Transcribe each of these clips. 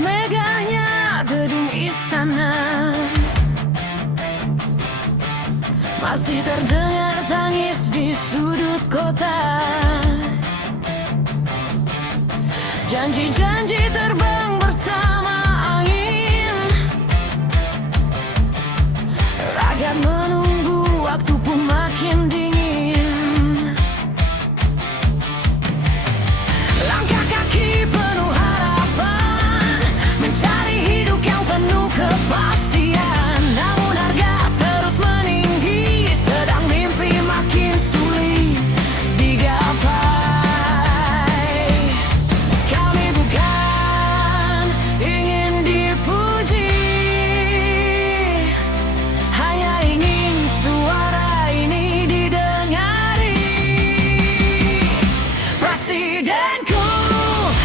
megahnya gedung istana, masih terdengar tangis di sudut kota. Janji-janji terbang bersama angin, raga menunggu, waktu pun makin dingin. Langkah kaki penuh harapan, mencari hidup yang penuh kepastian. Namun harga terus meninggi, sedang mimpi makin sulit digapai. Kami bukan ingin dipuji, hanya ingin suara ini didengari. Presidenku,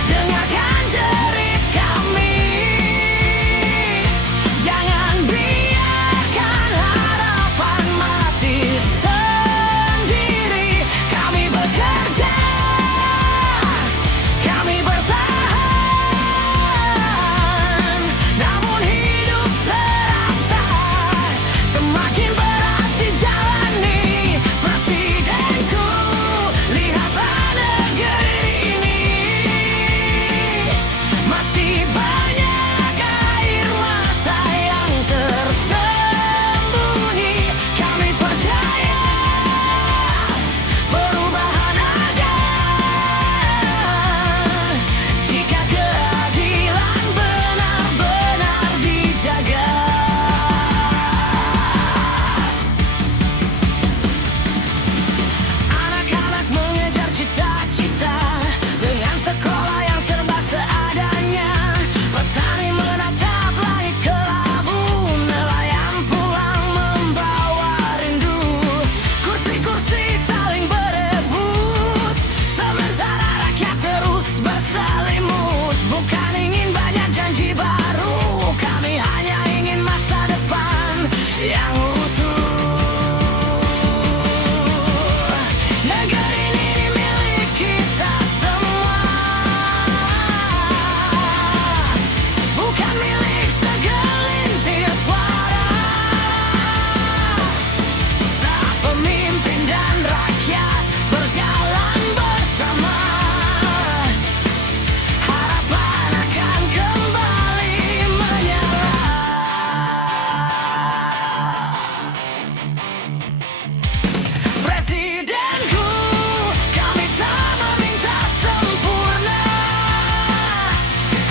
dengarkan jerit kami, jangan biarkan harapan mati sendiri. Kami bekerja, kami bertahan, namun hidup terasa semakin berat dijalani. Presidenku, lihatlah negeri ini, masih banyak air mata yang tersembunyi. Kami percaya perubahan ada, jika keadilan benar-benar dijaga. Anak-anak mengejar cita-cita dengan sekolah yang serba seadanya. Petani menatap langit kelabu, nelayan pulang membawa rindu. Kursi-kursi saling berebut, sementara rakyat terus berselimut. Bukan ingin banyak janji baru, kami hanya ingin masa depan yang utuh. Negeri ini milik kita semua, bukan milik segelintir suara. Saat pemimpin dan rakyat berjalan bersama, harapan akan kembali menyala. Presidenku, kami tak meminta sempurna,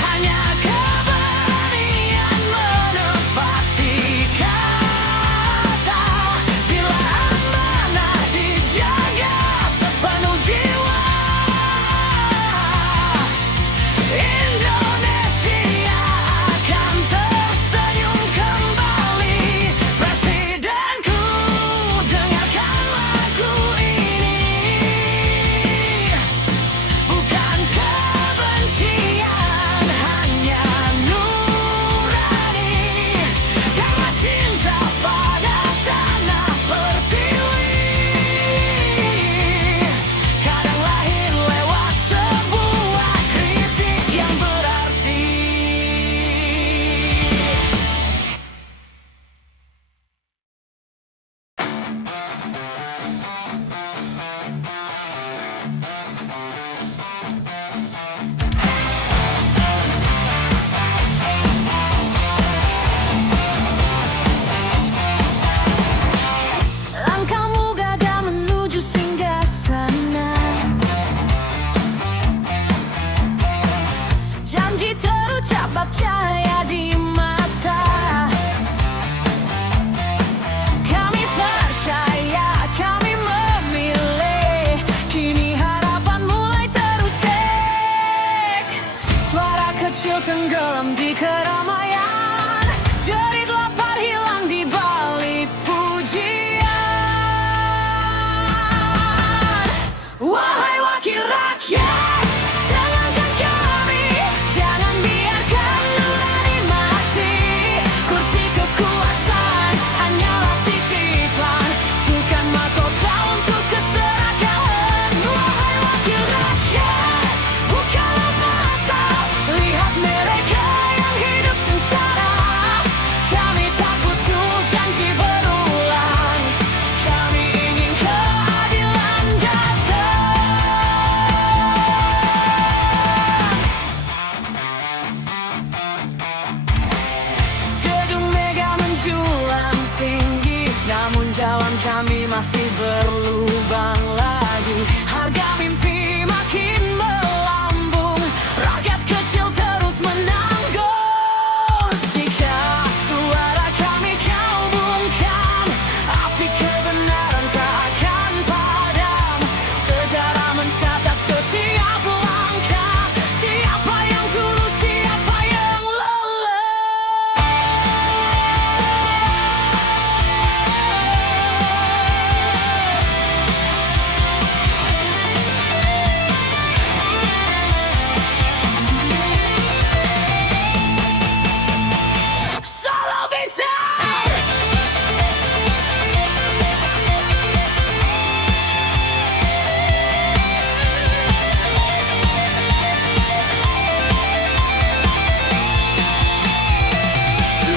hanya keberanian menepati kata. Bila amanah dijaga sepenuh jiwa, Indonesia akan tersenyum kembali. Presidenku, dengarkan lagu ini, bukan kebencian, hanya nurani, karena cinta pada tanah pertiwi. Kadang lahir lewat sebuah kritik yang berarti. Langkahmu gagah menuju singgasana, janji terucap bak cahaya di mata. Kami percaya, kami memilih, kini harapan mulai terusik. Suara kecil tenggelam di keramaian, jerit lapar hilang di balik pujian. Wahai wakil rakyat, dengarkan kami, jangan biarkan nurani mati. Kursi kekuasaan hanyalah titipan, bukan mahkota untuk keserakahan. Wahai wakil rakyat, bukalah mata, lihat mereka masih berlubang lagi. Harga mimpi makin melambung, rakyat kecil terus menanggung. Jika suara kami kau bungkam, api kebenaran tak akan padam. Sejarah mencatat setiap langkah, siapa yang tulus, siapa yang lelah. Solo Bintang!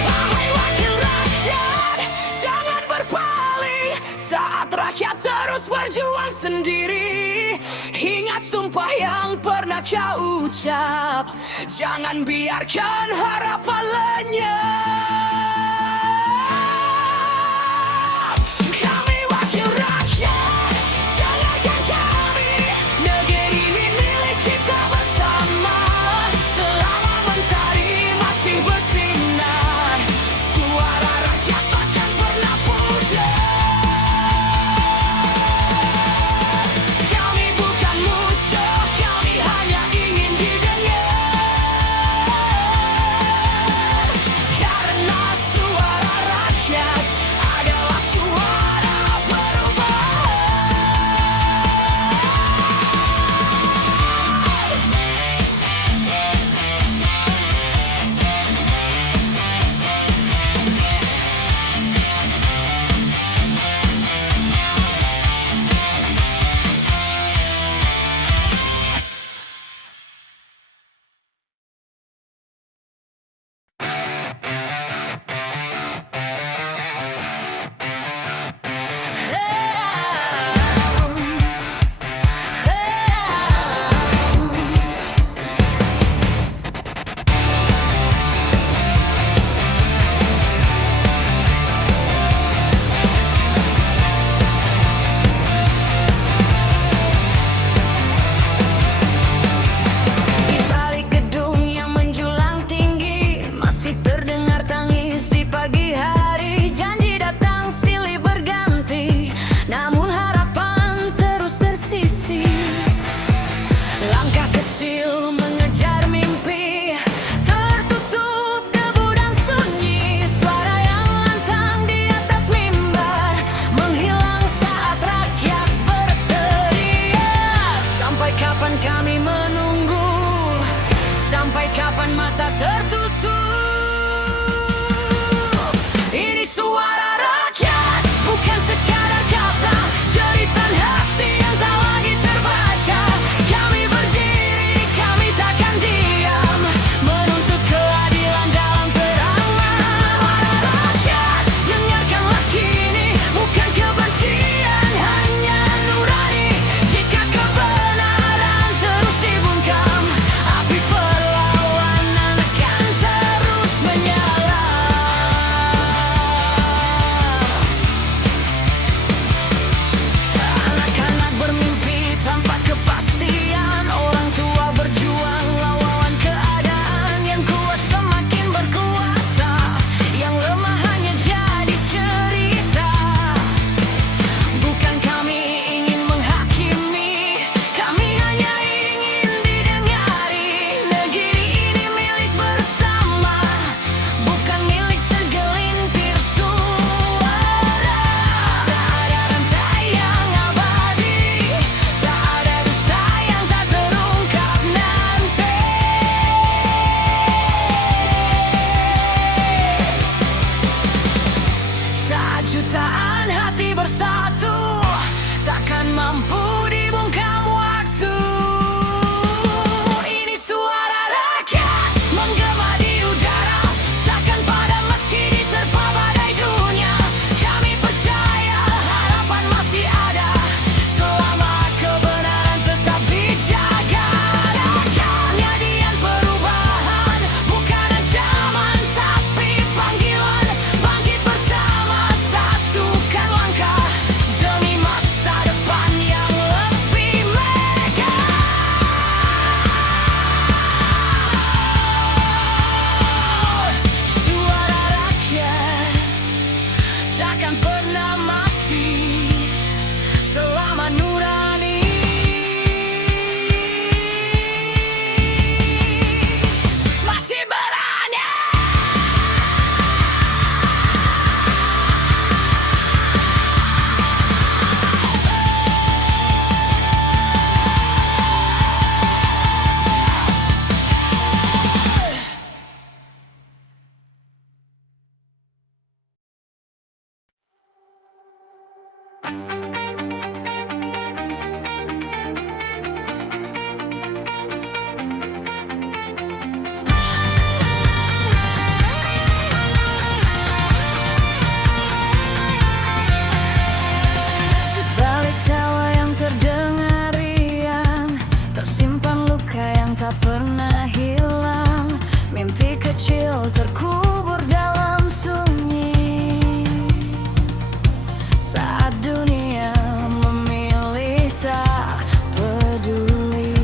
Wahai wakil rakyat, jangan berpaling saat rakyat terus berjuang sendiri. Ingat sumpah yang pernah kau ucap, jangan biarkan harapan lenyap. Kami wakil rakyat, dengarkan kami. Negeri ini milik kita bersama. Selama mentari masih bersinar, suara rakyat takkan pernah pudar. Kami bukan musuh, kami hanya ingin didengar. Karena kecil terkubur dalam sunyi. Saat dunia memilih tak peduli,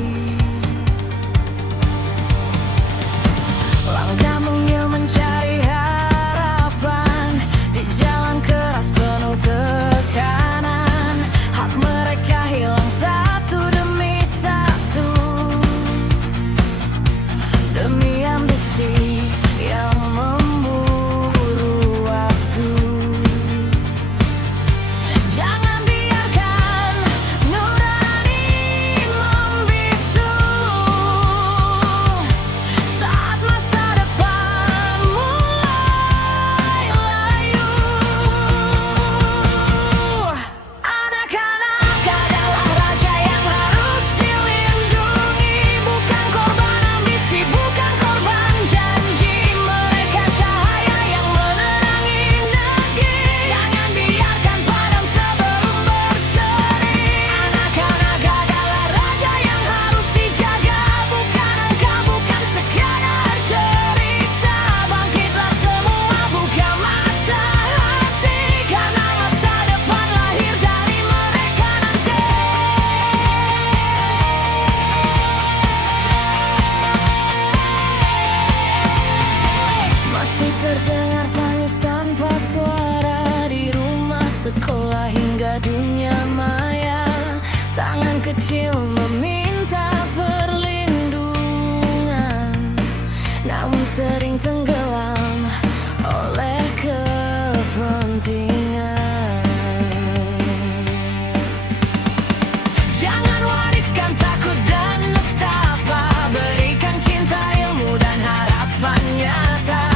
langkah mungil mencari harapan di jalan keras penuh tekanan. Hak mereka hilang satu demi satu, demi ambisi yang memburu waktu. Jangan biarkan nurani membisu saat masa depan mulai layu. Anak-anak adalah raja yang harus dilindungi, bukan korban ambisi, bukan korban janji. Mereka cahaya yang menerangi negeri, jangan biarkan padam sebelum berseri. Anak-anak adalah raja yang harus dijaga, bukan angka, bukan sekadar cerita. Bangkitlah semua, buka mata hati, karena masa depan lahir dari mereka nanti. Masih terdengar tangis tanpa suara di rumah sekolah hingga dunia maya. Tangan kecil meminta perlindungan, namun sering tenggelam oleh kepentingan. Jangan wariskan takut dan nestapa, berikan cinta, ilmu dan harapan nyata.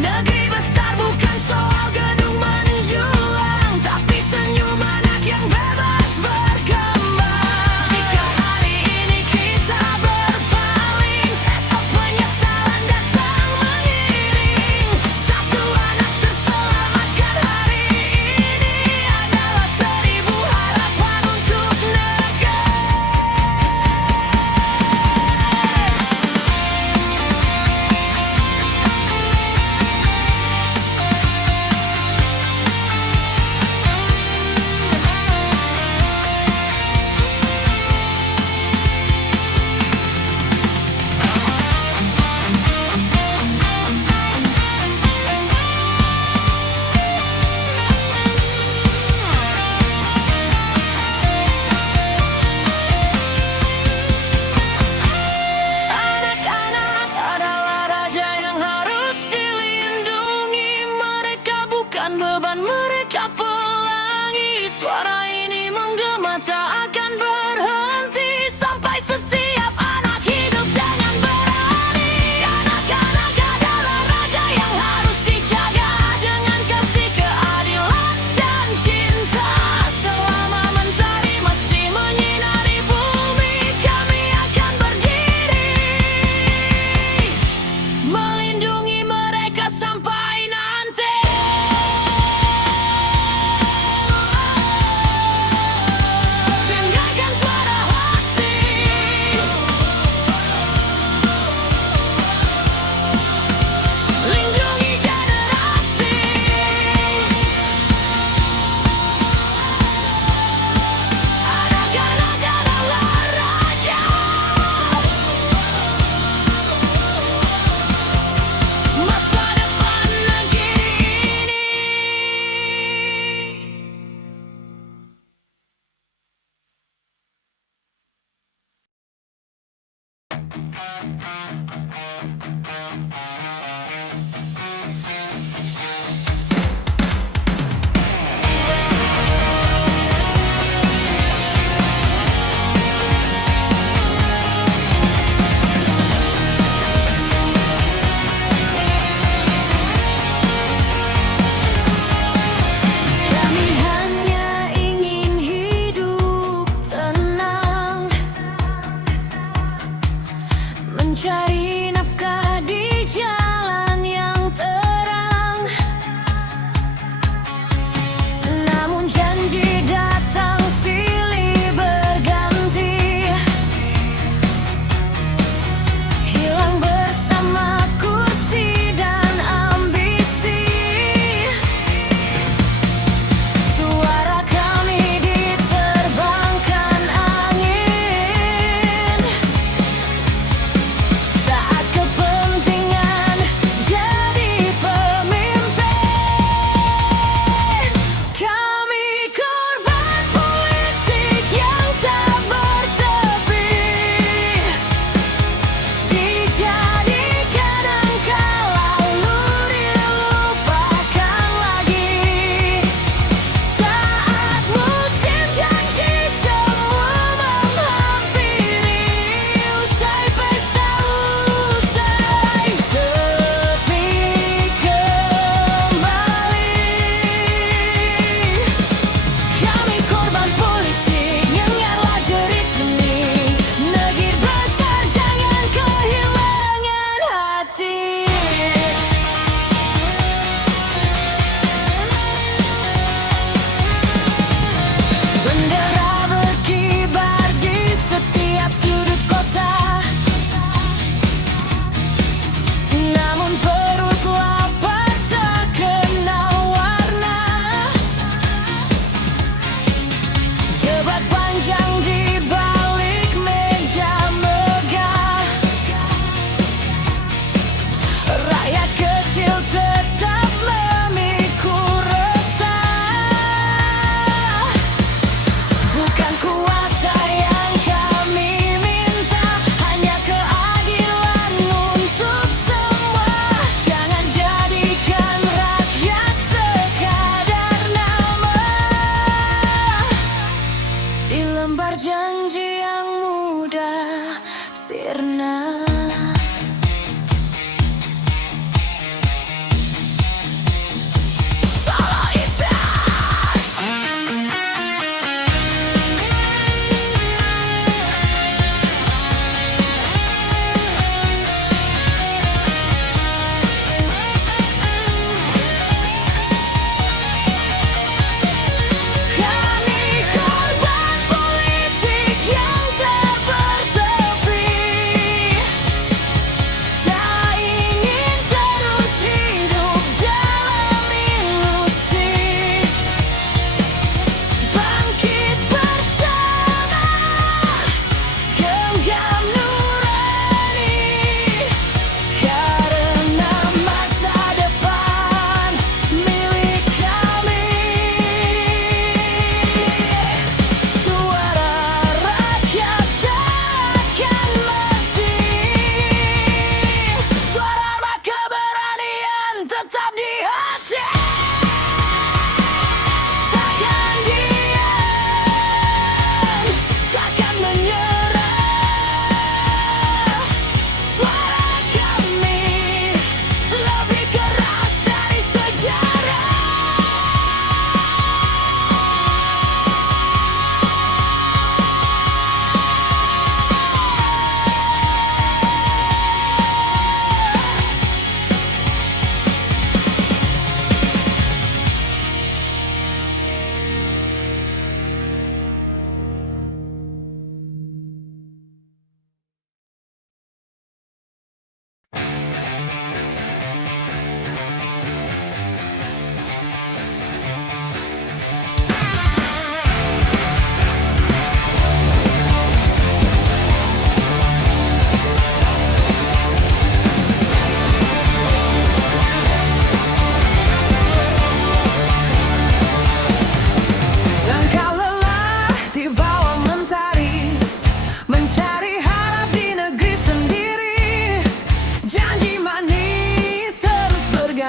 Negeri besar bukan soal gedung menjulang, tapi senyum anak yang bebas berkembang. Jika hari ini kita berpaling, esok penyesalan datang mengiring. Satu anak terselamatkan hari ini adalah 1000 harapan untuk negeri. Anak-anak adalah raja yang harus dilindungi. Mereka bukan beban, mereka pelangi. Suara ini menggema tak akan berhenti sampai setiap anak hidup dengan berani. Anak-anak adalah raja yang harus dijaga dengan kasih, keadilan dan cinta. Selama mentari masih menyinari bumi, kami akan berdiri melindungi mereka sampai nanti.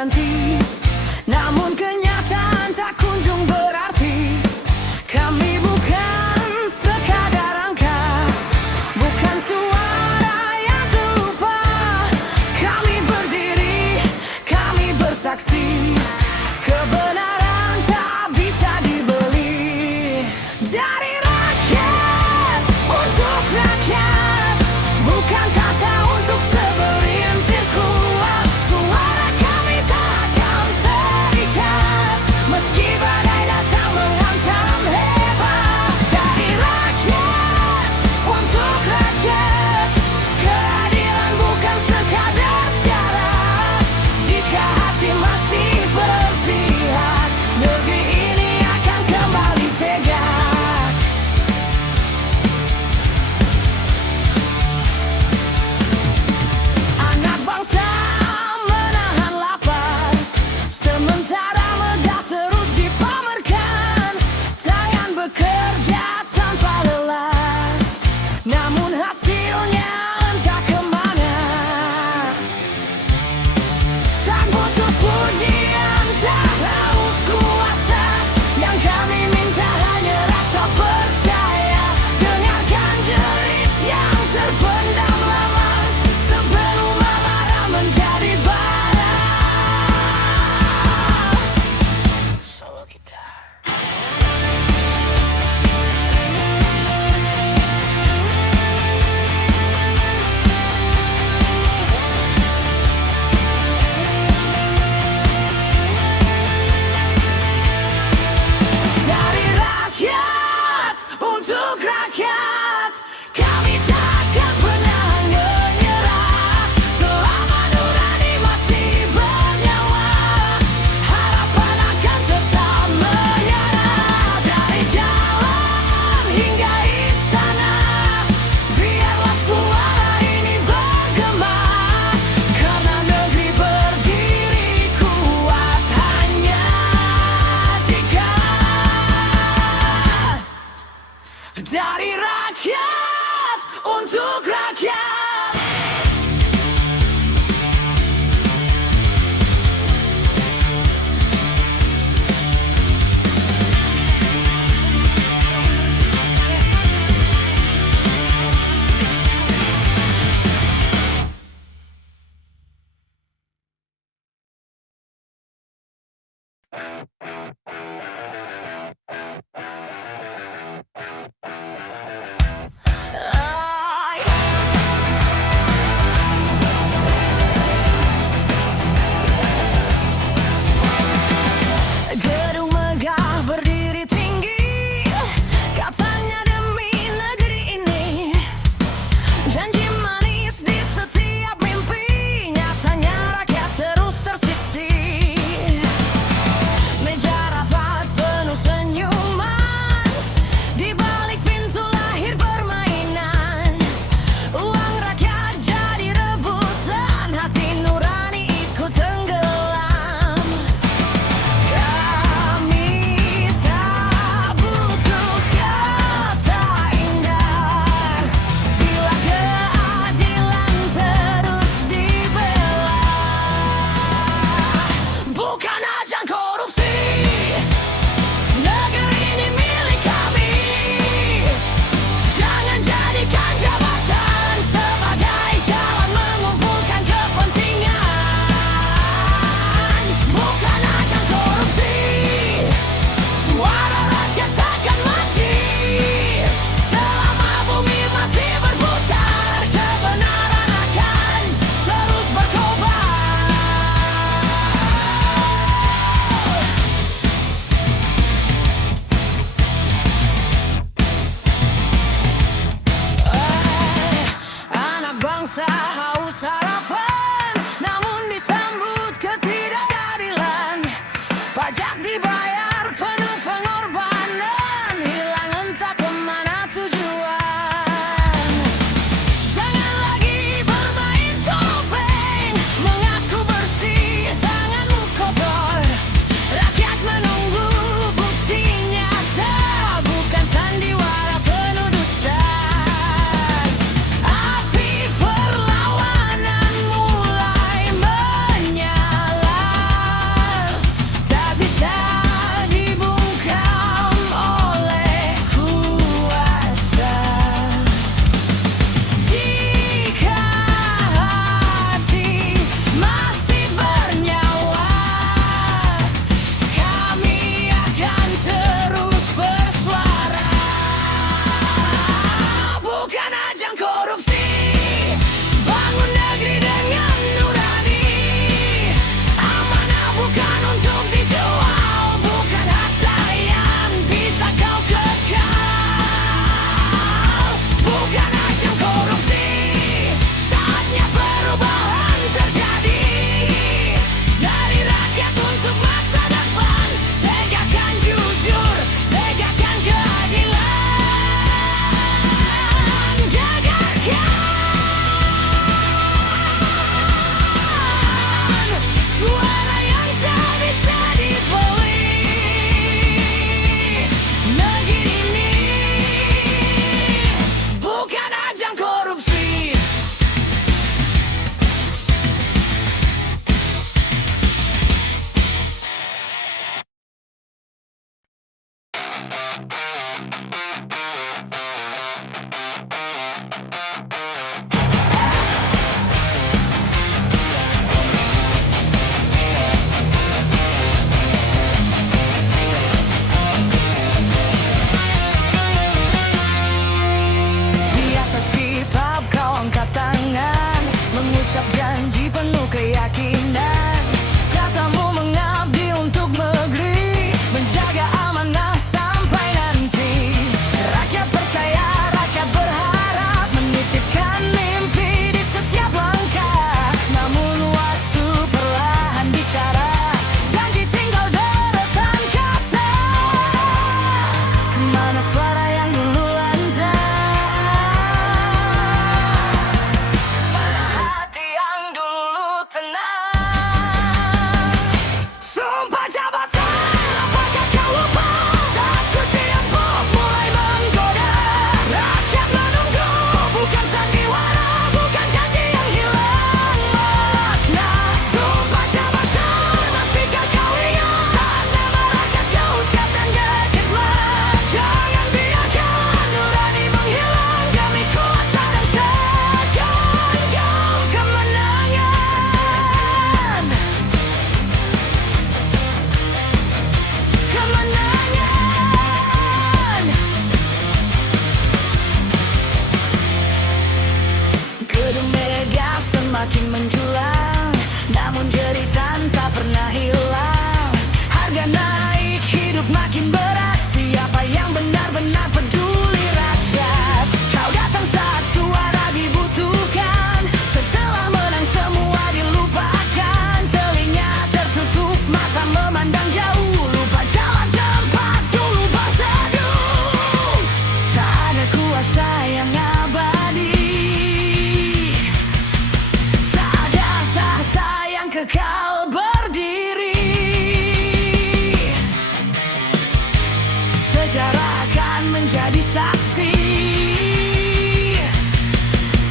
berganti, namun kenyataan tak kunjung berarti. Kami bukan sekadar angka, bukan suara yang terlupa. Kami berdiri, kami bersaksi, kebenaran tak bisa dibeli. Dari rakyat, untuk rakyat, bukan kata untuk segelintir kuat. Suara kami tak akan terikat, meski badai datang menghantam hebat. Dari rakyat, untuk rakyat, keadilan bukan sekadar syarat. Jika hati masih berpihak, negeri ini akan kembali tegak. Anak bangsa menahan lapar, sementara megah terus dipamerkan. Tangan bekerja tanpa lelah, namun hasilnya entah kemana. Tak butuh pujian, tak haus kuasa, yang kami minta hanya rasa percaya. Dengarkan jerit yang terpendam lama, sebelum amarah menjadi bara. Solo kita. Dari rakyat, untuk rakyat, kami takkan pernah menyerah. Selama nurani masih bernyawa, harapan akan tetap menyala. Dari jalan hingga istana, biarlah suara ini bergema. Karena negeri berdiri kuat hanya jika dari rakyat, untuk rakyat. Ay. Gedung megah berdiri tinggi, katanya demi negeri ini. Janji manis di setiap mimpi, nyatanya rakyat terus tersisih. Meja berdiri. Sejarah akan menjadi saksi.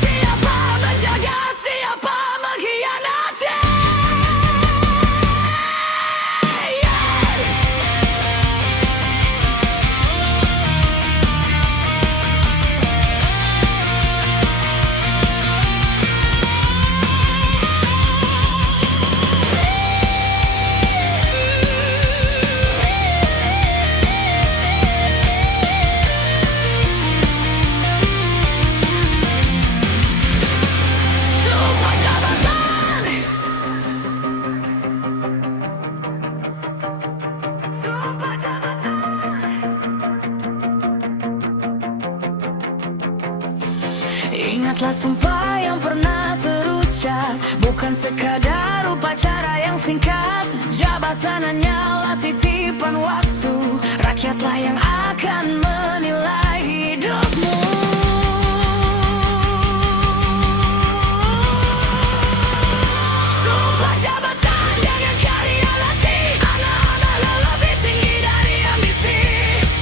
Siapa menjaga, siapa mengkhianati. Ingatlah sumpah yang pernah terucap, bukan sekadar upacara yang singkat. Jabatan hanyalah titipan waktu, rakyatlah yang akan menilai hidupmu. Sumpah jabatan jangan khianati, anak-anak lebih tinggi dari ambisi.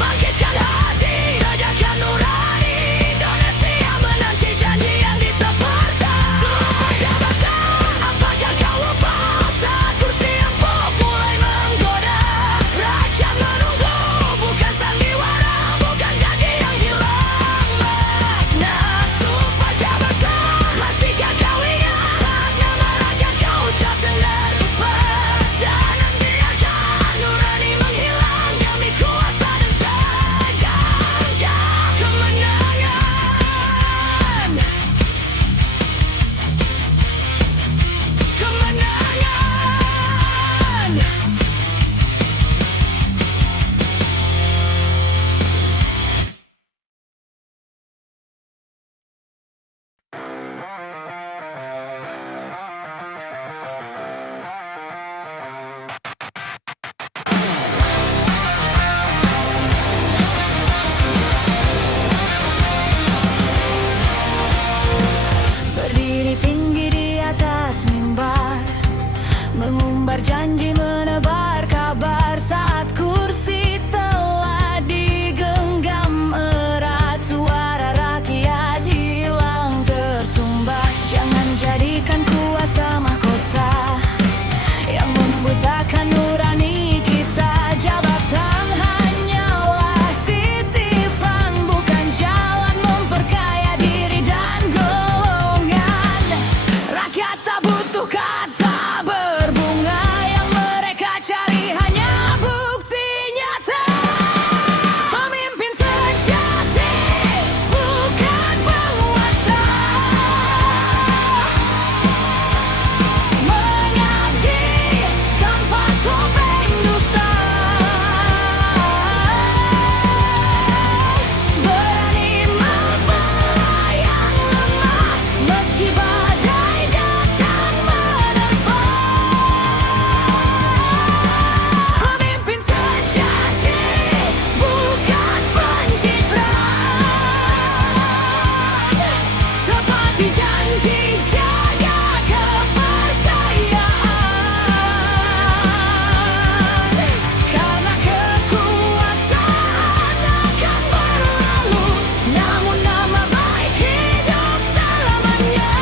Bangkitkan hati, tegakkan nurani, Indonesia menanti janji yang ditepatkan. Sumpah jabatan, apakah kau lupa saat kursi empuk mulai menggoda? Rakyat menunggu, bukan sandiwara, bukan janji yang hilang makna. Sumpah jabatan, masihkah kau ingat saat nama rakyat kau ucap dan lupa? Jangan biarkan nurani menghilang demi kuasa dan seganggam kemenangan. Kemenangan. Berdiri tinggi di atas mimbar, mengumbar janji, menebar kabar. Saat kursi telah digenggam erat, suara rakyat hilang tersumbat. Jangan jadikan kuasa mahkota yang membutakan nurani kita. Jabatan hanyalah titipan, bukan jalan memperkaya diri dan golongan. Rakyat tak butuh kata berbunga, yang mereka cari hanya bukti nyata. Pemimpin sejati bukan penguasa, mengabdi tanpa topeng dusta. Berani membela yang lemah, meski badai datang menerpa. Pemimpin sejati bukan pencitraan, tepati janji, jaga kepercayaan. Karena kekuasaan akan berlalu, namun nama baik hidup selamanya.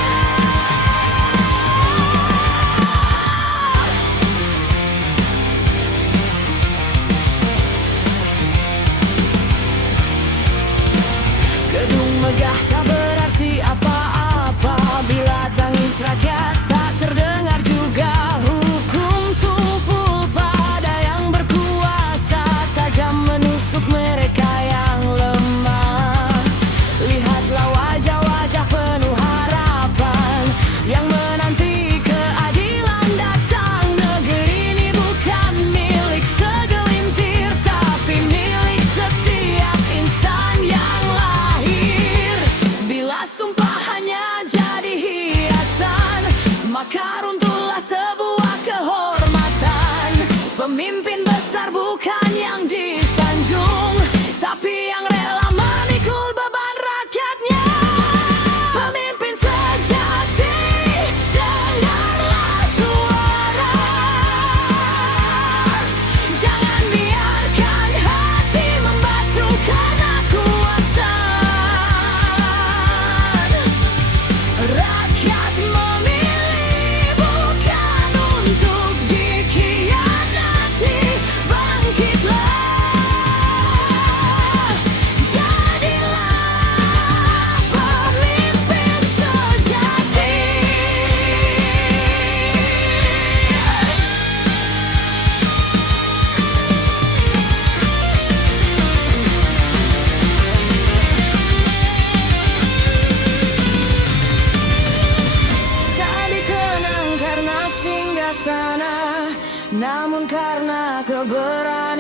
Gedung megah tak berarti apa-apa bila tangis rakyat tak terdengar juga. Hukum tumpul pada yang berkuasa, tajam menusuk mereka yang lemah. Lihatlah wajah-wajah penuh harapan yang menanti keadilan datang. Negeri ini bukan milik segelintir, tapi milik setiap insan yang lahir. Bila sumpah hanya jadi hiasan, maka runtuhlah sebuah kehormatan. Pemimpin besar bukan yang disanjung, tapi yang rela memikul beban rakyatnya. Pemimpin sejati, dengarlah suara sana, namun karena keberanian